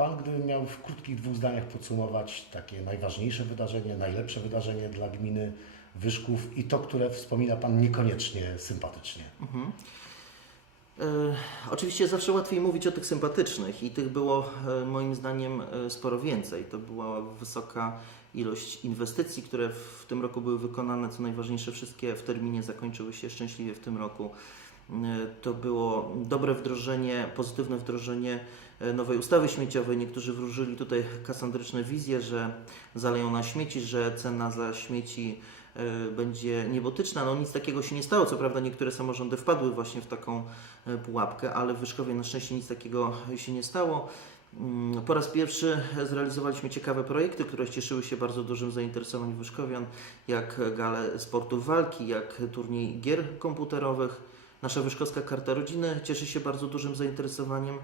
Pan, gdyby miał w krótkich dwóch zdaniach podsumować takie najważniejsze wydarzenie, najlepsze wydarzenie dla gminy Wyszków i to, które wspomina Pan niekoniecznie sympatycznie. Mhm. E, oczywiście zawsze łatwiej mówić o tych sympatycznych i tych było e, moim zdaniem e, sporo więcej. To była wysoka ilość inwestycji, które w tym roku były wykonane. Co najważniejsze, wszystkie w terminie zakończyły się szczęśliwie w tym roku. E, To było dobre wdrożenie, pozytywne wdrożenie nowej ustawy śmieciowej. Niektórzy wróżyli tutaj kasandryczne wizje, że zaleją na śmieci, że cena za śmieci e, będzie niebotyczna. No nic takiego się nie stało. Co prawda niektóre samorządy wpadły właśnie w taką e, pułapkę, ale w Wyszkowie na szczęście nic takiego się nie stało. Mm, Po raz pierwszy zrealizowaliśmy ciekawe projekty, które cieszyły się bardzo dużym zainteresowaniem Wyszkowian, jak gale sportu walki, jak turniej gier komputerowych. Nasza Wyszkowska Karta Rodziny cieszy się bardzo dużym zainteresowaniem.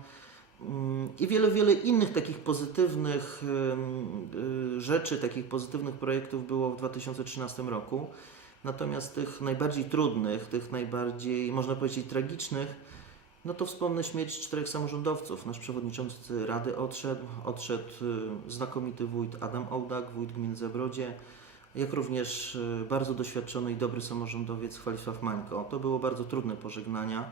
Mm, I wiele, wiele innych takich pozytywnych y, rzeczy, takich pozytywnych projektów było w 2013 roku. Natomiast tych najbardziej trudnych, tych najbardziej, można powiedzieć, tragicznych, no to wspomnę śmierć czterech samorządowców. Nasz przewodniczący rady odszedł, odszedł y, znakomity wójt Adam Ołdak, wójt gminy Zabrodzie, jak również y, bardzo doświadczony i dobry samorządowiec Chwalisław Mańko. To było bardzo trudne pożegnania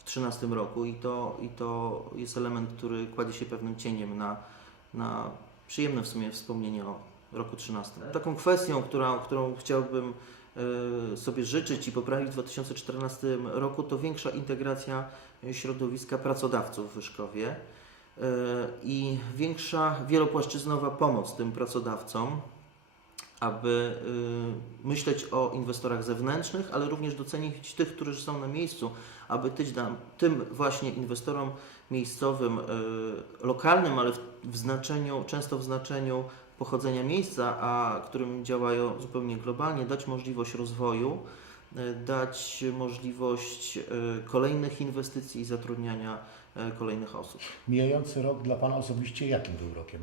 w 2013 roku i to, i to jest element, który kładzie się pewnym cieniem na, na przyjemne w sumie wspomnienie o roku 13. Taką kwestią, która, którą chciałbym e, sobie życzyć i poprawić w 2014 roku, to większa integracja środowiska pracodawców w Wyszkowie e, i większa wielopłaszczyznowa pomoc tym pracodawcom, aby y, myśleć o inwestorach zewnętrznych, ale również docenić tych, którzy są na miejscu, aby tym właśnie inwestorom miejscowym, y, lokalnym, ale w, znaczeniu, często w znaczeniu pochodzenia miejsca, a którym działają zupełnie globalnie, dać możliwość rozwoju, y, dać możliwość kolejnych inwestycji i zatrudniania kolejnych osób. Mijający rok dla Pana osobiście jakim był rokiem?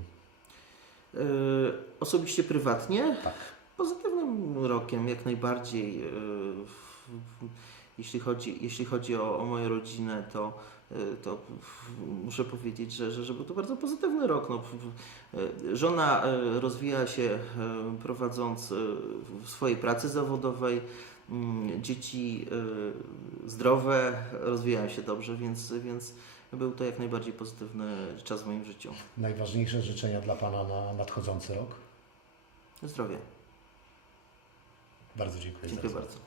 Y, Osobiście prywatnie Tak. pozytywnym rokiem, jak najbardziej. w- Jeśli chodzi, jeśli chodzi o, o moją rodzinę, to, y, to muszę powiedzieć, że, że, że był to bardzo pozytywny rok. No, żona rozwija się prowadząc w swojej pracy zawodowej. Mm, Dzieci zdrowe, rozwijają się dobrze, więc, więc był to jak najbardziej pozytywny czas w moim życiu. Najważniejsze życzenia dla Pana na nadchodzący rok? Zdrowie. Bardzo dziękuję Dziękuję bardzo.